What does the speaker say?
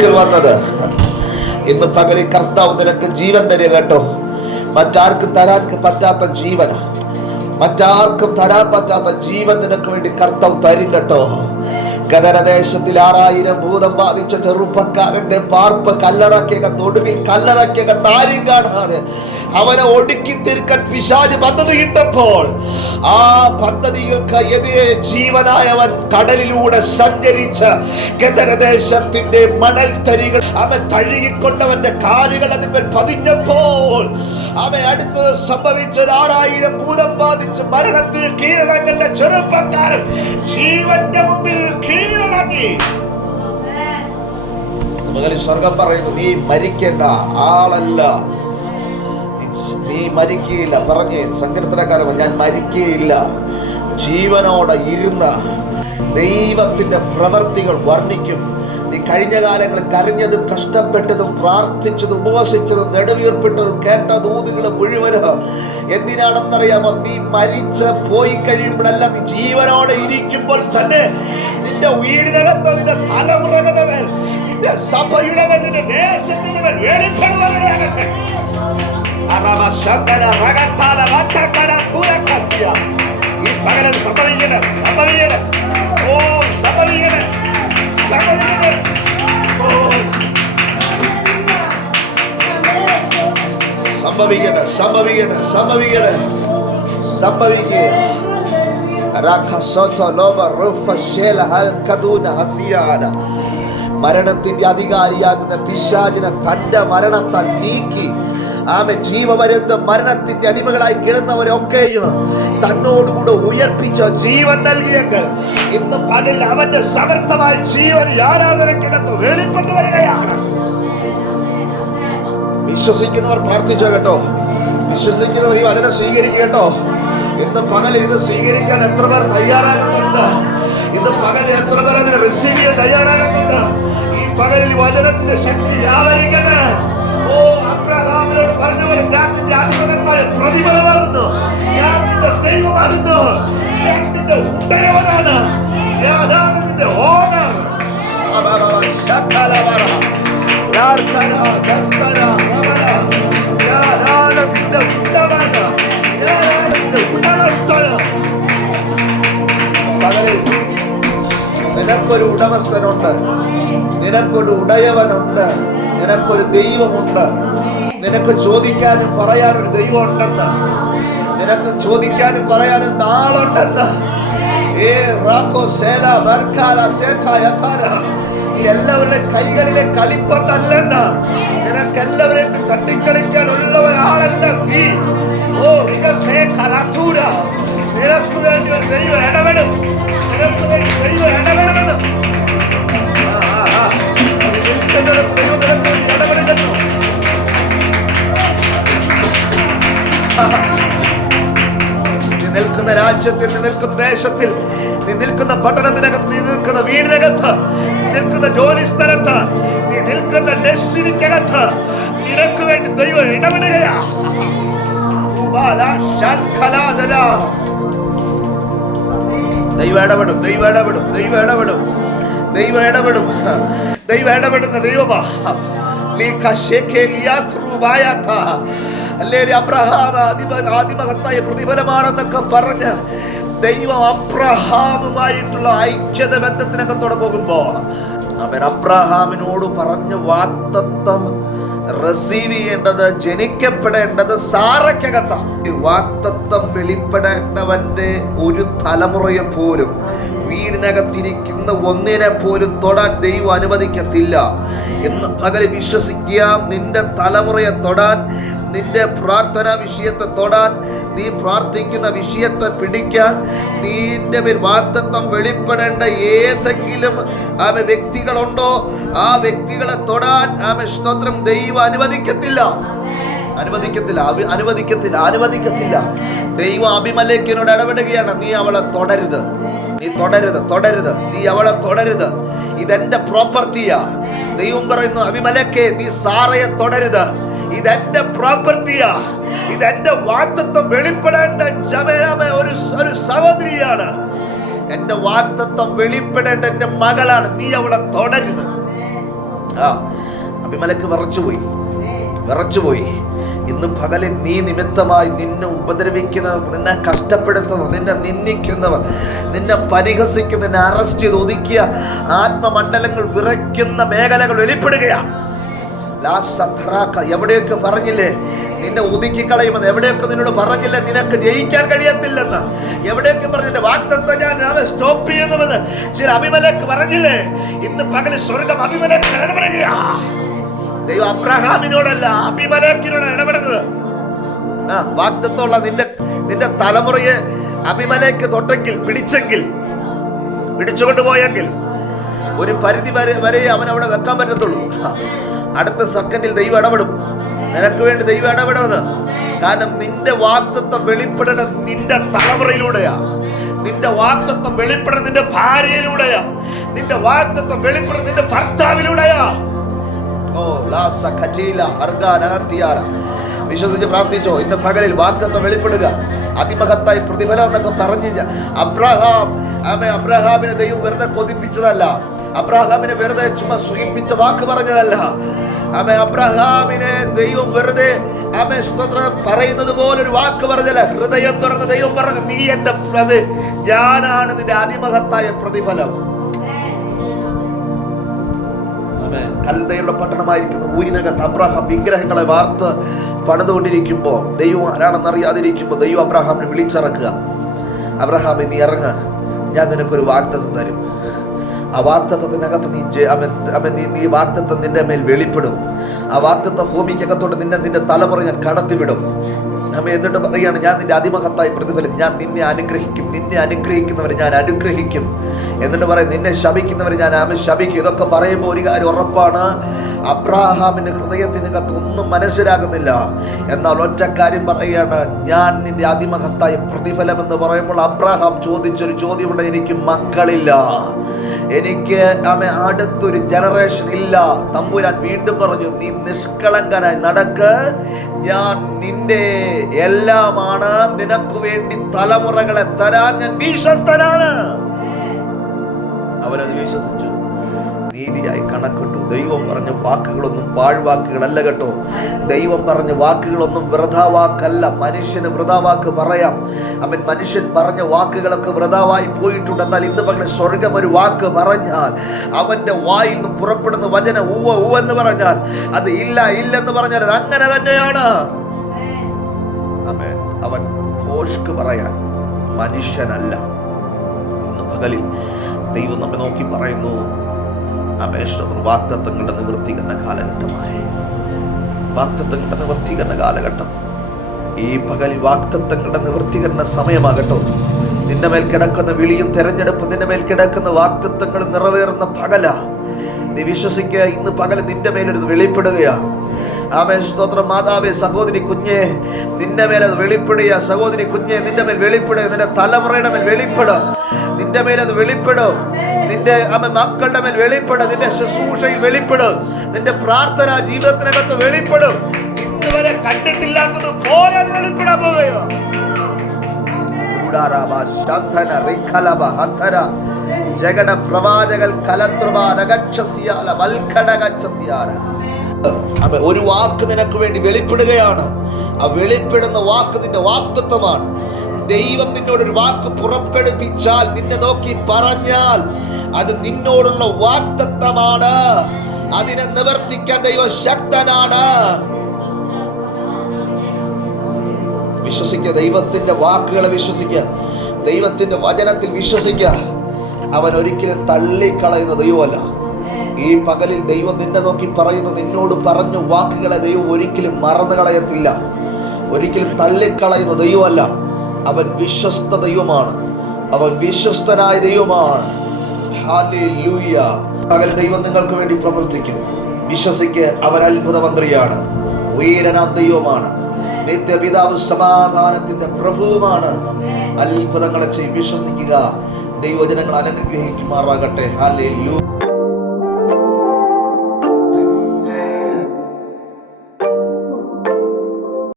വന്നത് ഇന്ന് പകലിൽ കർത്താവ് നിനക്ക് ജീവൻ തരിക കേട്ടോ. മറ്റാർക്കും തരാൻ പറ്റാത്ത ജീവൻ. മറ്റാർക്കും തരാൻ പറ്റാത്ത ജീവൻ നിനക്ക് വേണ്ടി കർത്താവ് തരും കേട്ടോ. ഗദരദേശത്തിൽ ആറായിരം ഭൂതം ബാധിച്ച ചെറുപ്പക്കാരന്റെ പാർപ്പ് കല്ലറക്കിയ തൊടുവിൽ കല്ലറക്കിയ താരും കാണാതെ അവനെ ഒടുക്കി തീർക്കാൻ പിശാജ് പദ്ധതി ഇട്ടപ്പോൾ ആ പദ്ധതികൾക്ക് എതിരെ ജീവനായവൻ കടലിലൂടെ സഞ്ചരിച്ച് ഗതരദേശത്തിന്റെ മണൽ തരികൾ അവൻ തഴുകിക്കൊണ്ടവന്റെ കാലുകൾ അതിന്മേൽ പതിഞ്ഞപ്പോൾ അവൻ അടുത്തത് സംഭവിച്ചത് ആറായിരം ഭൂതം ബാധിച്ച് മരണത്തിൽ കീഴടങ്ങേണ്ട ചെറുപ്പക്കാരൻ ജീവന്റെ മുമ്പിൽ കീഴടങ്ങി. സ്വർഗം പറയുന്നു നീ മരിക്കേണ്ട ആളല്ല. നീ മരിക്കുകയില്ല പറഞ്ഞേ സങ്കീർത്തനക്കാരൻ ഞാൻ മരിക്കുകയില്ല ജീവനോടെ ഇരുന്ന ദൈവത്തിന്റെ പ്രവൃത്തികൾ വർണിക്കും. നീ കഴിഞ്ഞ കാലങ്ങളിൽ കരഞ്ഞതും കഷ്ടപ്പെട്ടതും പ്രാർത്ഥിച്ചതും ഉപവസിച്ചതും നെടുവീർപ്പിട്ടതും കേട്ട ദൂതുകൾ മുഴുവൻ എന്തിനാണെന്നറിയാമോ? നീ മരിച്ച് പോയി കഴിയുമ്പോഴല്ല നീ ജീവനോടെ ഇരിക്കുമ്പോൾ തന്നെ നിന്റെ വീടിനകത്ത് നിന്റെ തലമുറകളുടെ సభయుడమైన దేశంలో వేడుకొనవలనటే అరవ సకల రగతాల రట్టకడ తూర కత్తియ ఈ పగలను సబలియన సబలియన ఓ సబలియన సబలియన ఓ సంభవియన సంభవియన సంభవియన సంభవిగే Raka soto loba rufa shela hal kaduna hasiyana. മരണത്തിന്റെ അധികാരിയാകുന്ന പിശാചിനെ തന്റെ മരണത്താൽ നീക്കി. ആമെ ജീവപര്യന്തം മരണത്തിന്റെ അടിമകളായി കിടന്നവരൊക്കെയും തന്നോടുകൂടെ ഉയർപ്പിച്ച ജീവൻ നൽകിയെങ്കിൽ ഇന്ന് പകൽ അവന്റെ സമർത്ഥമായ ജീവൻ ആരാധനക്കിടത്ത് വെളിപ്പെട്ടു വരികയാണ്. വിശ്വസിക്കുന്നവർ പ്രാർത്ഥിച്ചോ കേട്ടോ? വിശ്വസിക്കുന്നവർ ഈ വചനം സ്വീകരിക്കുക കേട്ടോ? ഇന്ന് പകൽ ഇത് സ്വീകരിക്കാൻ എത്ര പേർ തയ്യാറാകുന്നുണ്ട്? ഇന്ന് പകൽ എത്ര പേർ അതിനെ റിസീവ് ചെയ്യാൻ തയ്യാറാകുന്നുണ്ട്? ഈ പകലിൽ വചനത്തിന്റെ ശക്തി വ്യാപരിക്കട്ടെ. ഓ അബ്രഹാമിനോട് പറഞ്ഞ പോലെ ഞാൻ നിന്റെ അധിപകരമായ പ്രതിഫലമാകുന്നു. ഞാൻ നിന്റെ ദൈവമാകുന്നു. ഞാൻ നിന്റെ ഉടയവനാണ്. ഞാനാണ് നിന്റെ ഓണർ. പ്രാർത്ഥന ഞാനാണ് നിന്റെ ഉടമന ഞാനാണ് പകലിൽ നിനക്കൊരു ഉടമസ്ഥനുണ്ട്. നിനക്കൊരു ഉടയവനുണ്ട്. നിനക്കൊരു ദൈവമുണ്ട്. നിനക്ക് ചോദിക്കാനും പറയാനൊരു ദൈവം ഉണ്ടെന്ന് നിനക്ക് ചോദിക്കാനും പറയാനും നാളുണ്ടെന്ന്. ഏ റാക്കോ സേല ബർക്കാല സേറ്റ യഥാര. നീ കൈകളിലെ കളിപ്പത്തല്ലെന്ന് നിനക്ക് എല്ലാവരെയും തട്ടിക്കളിക്കാനുള്ളവരാളല്ല നീ. ഓ റിഗസേ കരാത്തൂര നിനക്ക് വേണ്ടി ഒരു ദൈവം ഇടപെടും. നീ നിൽക്കുന്ന രാജ്യത്തിൽ നീ നിൽക്കുന്ന ദേശത്തിൽ നീ നിൽക്കുന്ന പട്ടണത്തിനകത്ത് നീ നിൽക്കുന്ന വീടിനകത്ത് നീ നിൽക്കുന്ന ജോലി സ്ഥലത്ത് നീ നിൽക്കുന്ന ഡെസ്റ്റിനിക്കകത്ത് നിനക്ക് വേണ്ടി ദൈവം ഇടപെടുകയാ. ദൈവ ഇടപെടും ദൈവം ഇടപെടും ദൈവം ഇടപെടും ദൈവം ഇടപെടും. ദൈവം ഇടപെടുന്ന ദൈവമാ. ലീഖ ശേഖേ ലിയാത്രുവായാത്ത. അല്ലേലും അബ്രഹാം ആദിമ ആദിമഹത്തായ പ്രതിഫലമാണെന്നൊക്കെ പറഞ്ഞ് ദൈവം അബ്രഹാമുമായിട്ടുള്ള ഐക്യത ബന്ധത്തിനകത്തോടെ തുടങ്ങുമ്പോ അവൻ അബ്രഹാമിനോട് പറഞ്ഞ വാക്തത്വം റിസീവ് ചെയ്യേണ്ടത് ജനിക്കപ്പെടേണ്ടത് സാറയ്ക്കകത്താണ് വാക്തത്വം വെളിപ്പെടേണ്ടവന്റെ ഒരു തലമുറയെ പോലും വീടിനകത്തിരിക്കുന്ന ഒന്നിനെ പോലും തൊടാൻ ദൈവം അനുവദിക്കത്തില്ല. എന്ന് പകരം വിശ്വസിക്കുക നിന്റെ തലമുറയെ തൊടാൻ നിന്റെ പ്രാർത്ഥന വിഷയത്തെ തൊടാൻ നീ പ്രാർത്ഥിക്കുന്ന വിഷയത്തെ പിടിക്കാൻ നിന്റെ മേൽ വാക്തത്വം വെളിപ്പെടേണ്ട ഏതെങ്കിലും ആമെ വ്യക്തികളുണ്ടോ? ആ വ്യക്തികളെ തൊടാൻ ആമെ സ്തോത്രം ദൈവം അനുവദിക്കത്തില്ല. അനുവദിക്കത്തില്ല അനുവദിക്കത്തില്ല അനുവദിക്കത്തില്ല. ദൈവം അഭിമലേക്കിനോട് ഇടപെടുകയാണ് നീ അവളെ തുടരുത്. നീ തുടരുത് തുടരുത്. നീ അവളെ തുടരുത്. ഇതെന്റെ പ്രോപ്പർട്ടിയാ ദൈവം പറയുന്നു അഭിമലക്കെ നീ സാറയെ തുടരുത്. ഇതെന്റെ പ്രോപ്പർട്ടിയാ ഇതെന്റെ വാക്തത്വം വെളിപ്പെടേണ്ട ഒരു ഒരു സഹോദരിയാണ്. എന്റെ വാക്തത്വം വെളിപ്പെടേണ്ട എന്റെ മകളാണ്. നീ അവളെ തുടരുത്. ആ അഭിമലക്ക് വിറച്ചുപോയി. വിറച്ചുപോയി. ഇന്ന് പകലെ നീ നിമിത്തമായി നിന്നെ ഉപദ്രവിക്കുന്നവർ നിന്നെ കഷ്ടപ്പെടുത്തുന്നവർ നിന്നെ നിന്ദിക്കുന്നവർ നിന്നെ പരിഹസിക്കുന്ന അറസ്റ്റ് ചെയ്ത് ഒതുക്കിയ ആത്മമണ്ഡലങ്ങൾ വിറയ്ക്കുന്ന മേഖലകൾ വെളിപ്പെടുകയാണ് എവിടെയൊക്കെ പറഞ്ഞില്ലേ? നിന്നെ ഒതുക്കിക്കളയുമെന്ന്. എവിടെയൊക്കെ നിന്നോട് പറഞ്ഞില്ലേ? നിനക്ക് ജയിക്കാൻ കഴിയത്തില്ലെന്ന്. എവിടെയൊക്കെ പറഞ്ഞില്ലേ? വാക്തത്വം ഞാൻ സ്റ്റോപ്പ് ചെയ്യുന്നുവെന്ന്. ചില അഭിമലേക്ക് പറഞ്ഞില്ലേ? ഇന്ന് പകൽ സ്വർഗം അഭിമലേക്ക് ഇടപെടുക ദൈവം അബ്രഹാമിനോടല്ല അഭിമലേക്കിനോട് ഇടപെടുന്നത്. ആ വാക്തത്വമുള്ള നിന്റെ നിന്റെ തലമുറയെ അഭിമലേക്ക് തൊട്ടെങ്കിൽ പിടിച്ചെങ്കിൽ പിടിച്ചുകൊണ്ട് പോയെങ്കിൽ ഒരു പരിധി വരെ വരെ അവൻ അവിടെ വെക്കാൻ പറ്റത്തുള്ളൂ. അടുത്ത സെക്കൻഡിൽ ദൈവം ഇടപെടും. നിനക്ക് വേണ്ടി ദൈവം ഇടപെടുന്നത് കാരണം നിന്റെ വാക്തത്വം വെളിപ്പെടണം നിന്റെ തലമുറയിലൂടെയാ. നിന്റെ വാക്തത്വം വെളിപ്പെടണം നിന്റെ ഭാര്യയിലൂടെയാ. നിന്റെ വാക്തത്വം വെളിപ്പെടണം നിന്റെ ഭർത്താവിലൂടെയാ. ഓ ലാസ ഖചീല അർഗാനഹത്തിയാര വിശ്വസിച്ച് പ്രാർത്ഥിച്ചോ ഇന്ന് പകലിൽ വാക്തത്വം വെളിപ്പെടുക. അതിമഹത്തായി പ്രതിഫലം എന്നൊക്കെ പറഞ്ഞ് അബ്രഹാം ആമേ അബ്രഹാമിനെ ദൈവം വെറുതെ കൊതിപ്പിച്ചതല്ല. അബ്രഹാമിനെ വെറുതെ ചുമ സൂചിപ്പിച്ച വാക്ക് പറഞ്ഞതല്ല. അമേ അബ്രഹാമിനെ ദൈവം വെറുതെ അമേ സ്വതന്ത്ര പറയുന്നത് പോലെ ഒരു വാക്ക് പറഞ്ഞല്ല ഹൃദയം തുറന്ന് ദൈവം പറഞ്ഞു നീ എന്റെ പ്രതി ഞാനാണ് നിന്റെ അതിമഹത്തായ പ്രതിഫലം. കൽദയുടെ പട്ടണമായിരിക്കുന്ന. ഊരിനകത്ത് അബ്രഹാം വിഗ്രഹങ്ങളെ വാർത്ത് പണിതുകൊണ്ടിരിക്കുമ്പോൾ ദൈവം ആരാണെന്ന് അറിയാതിരിക്കുമ്പോൾ ദൈവം അബ്രഹാമിനെ വിളിച്ചിറക്കുക. അബ്രഹാമി നീ ഇറങ്ങ. ഞാൻ നിനക്കൊരു വാഗ്ദത്തം തരും. ആ വാക്തത്വത്തിനകത്ത് നീ അവൻ നീ നീ വാക്തത്വം നിന്റെ മേൽ വെളിപ്പെടും. ആ വാക്തത്വ ഭൂമിക്കകത്തോട്ട് നിന്നെ നിന്റെ തലമുറ ഞാൻ കടത്തിവിടും. നമ്മ എന്നിട്ട് പറയാണ് ഞാൻ നിന്റെ അതിമഹത്തായി പ്രതിഫലം ഞാൻ നിന്നെ അനുഗ്രഹിക്കും. നിന്നെ അനുഗ്രഹിക്കുന്നവരെ ഞാൻ അനുഗ്രഹിക്കും. എന്നിട്ട് പറയും നിന്നെ ശപിക്കുന്നവരെ ഞാൻ ആമ ശപിക്കും. ഇതൊക്കെ പറയുമ്പോൾ ഒരു കാര്യം ഉറപ്പാണ്. അബ്രാഹാമിന്റെ ഹൃദയത്തിനകത്ത് ഒന്നും മനസ്സിലാകുന്നില്ല. എന്നാൽ ഒറ്റ കാര്യം പറയുകയാണ് ഞാൻ നിന്റെ അതിമഹത്തായ പ്രതിഫലം എന്ന് പറയുമ്പോൾ അബ്രാഹാം ചോദിച്ചൊരു ചോദ്യമുണ്ട് എനിക്ക് മക്കളില്ല. എനിക്ക് ആമ അടുത്തൊരു ജനറേഷൻ ഇല്ല. തമ്പുരാൻ വീണ്ടും പറഞ്ഞു നീ നിഷ്കളങ്കനായി നടക്ക്. ഞാൻ നിന്റെ എല്ലാമാണ്. നിനക്ക് വേണ്ടി തലമുറകളെ തരാൻ ഞാൻ വിശ്വസ്തനാണ്. അവരത് വിശ്വസിച്ചു. നീതിയായി കണക്കിട്ടു. ദൈവം പറഞ്ഞ വാക്കുകളൊന്നും പാഴ്വാക്കുകളല്ല കേട്ടോ. ദൈവം പറഞ്ഞ വാക്കുകളൊന്നും വൃതാവാക്കല്ല മനുഷ്യന് വൃതാവാക്ക് പറയാം. അവൻ മനുഷ്യൻ പറഞ്ഞ വാക്കുകളൊക്കെ വൃതാവായി പോയിട്ടുണ്ട് എന്നാൽ ഇന്ന് പകരം സ്വർഗം ഒരു വാക്ക് പറഞ്ഞാൽ അവന്റെ വായിൽ നിന്ന് പുറപ്പെടുന്ന വചന ഊവ ഊ എന്ന് പറഞ്ഞാൽ അത് ഇല്ല ഇല്ലെന്ന് പറഞ്ഞാൽ അത് അങ്ങനെ തന്നെയാണ്. അവൻ ഭോഷ്ക്ക് പറയാൻ മനുഷ്യനല്ല. ഇന്ന് പകലിൽ ദൈവം നമ്മെ നോക്കി പറയുന്നു. അപേക്ഷ വാക്തത്വങ്ങളുടെ നിവൃത്തികരണ കാലഘട്ടമായി. വാക്തത്വങ്ങളുടെ നിവൃത്തികരണ കാലഘട്ടം. ഈ പകൽ വാക്തത്വങ്ങളുടെ നിവൃത്തികരണ സമയമാകട്ടോ. നിന്റെ മേൽ കിടക്കുന്ന വിളിയും തെരഞ്ഞെടുപ്പും നിന്റെ മേൽ കിടക്കുന്ന വാക്തത്വങ്ങൾ നിറവേറുന്ന പകല. നീ വിശ്വസിക്കുക ഇന്ന് പകൽ നിന്റെ മേലൊരു വെളിപ്പെടുകയാ. ആമേ സ്തോത്രം മാതാവേ സഹോദരി കുഞ്ഞെ നിന്റെ മേലെ വെളിപ്പെടുക. സഹോദരി കുഞ്ഞെ നിന്റെ മേൽ വെളിപ്പെടുക. നിന്റെ തലമുറയുടെ മേൽ വെളിപ്പെടും നിന്റെ മേലത് വെളിപ്പെടും നിന്റെ അമ്മ മക്കളുടെ മേൽ വെളിപ്പെടും നിന്റെ ശുശ്രൂഷയിൽ വെളിപ്പെടും നിന്റെ പ്രാർത്ഥന ജീവിതത്തിനകത്ത് വെളിപ്പെടും ഇതുവരെ വരെ കണ്ടിട്ടില്ലാത്തത് പോലെ വെളിപ്പെടാൻ പോവുകയോ ജഗട പ്രവാചകൽ കലത്രുവ നഗക്ഷസിയാല വൽക്കടകച്ചസിയാല അപ്പൊ ഒരു വാക്ക് നിനക്ക് വേണ്ടി വെളിപ്പെടുകയാണ്. ആ വെളിപ്പെടുന്ന വാക്ക് നിന്റെ വാക്തത്വമാണ്. ദൈവം നിന്നോട് ഒരു വാക്ക് പുറപ്പെടുപ്പിച്ചാൽ നിന്നെ നോക്കി പറഞ്ഞാൽ അത് നിന്നോടുള്ള വാക്തത്വമാണ്. അതിനെ നിവർത്തിക്കാൻ ദൈവം ശക്തനാണ്. വിശ്വസിക്ക ദൈവത്തിന്റെ വാക്കുകളെ വിശ്വസിക്കുക ദൈവത്തിന്റെ വചനത്തിൽ വിശ്വസിക്കുക അവൻ ഒരിക്കലും തള്ളിക്കളയുന്ന ദൈവമല്ല. ഈ പകലിൽ ദൈവം നിന്നെ നോക്കി പറയുന്നു നിന്നോട് പറഞ്ഞ വാക്കുകളെ ദൈവം ഒരിക്കലും മറന്നു കളയത്തില്ല. ഒരിക്കലും തള്ളിക്കളയുന്ന ദൈവമല്ല. അവൻ വിശ്വസ്ത ദൈവമാണ്. അവൻ വിശ്വസ്തനായ ദൈവമാണ്. പകൽ ദൈവം നിങ്ങൾക്ക് വേണ്ടി പ്രവർത്തിക്കും. വിശ്വസിക്ക് അവൻ അത്ഭുത മന്ത്രിയാണ് ഉയരനാം ദൈവമാണ്. നിത്യപിതാവ് സമാധാനത്തിന്റെ പ്രഭുവുമാണ്. അത്ഭുതങ്ങളെ ചെയ്യും വിശ്വസിക്കുക. ദൈവജനങ്ങൾ അനുഗ്രഹിക്കുമാറാകട്ടെ. ഹാലേ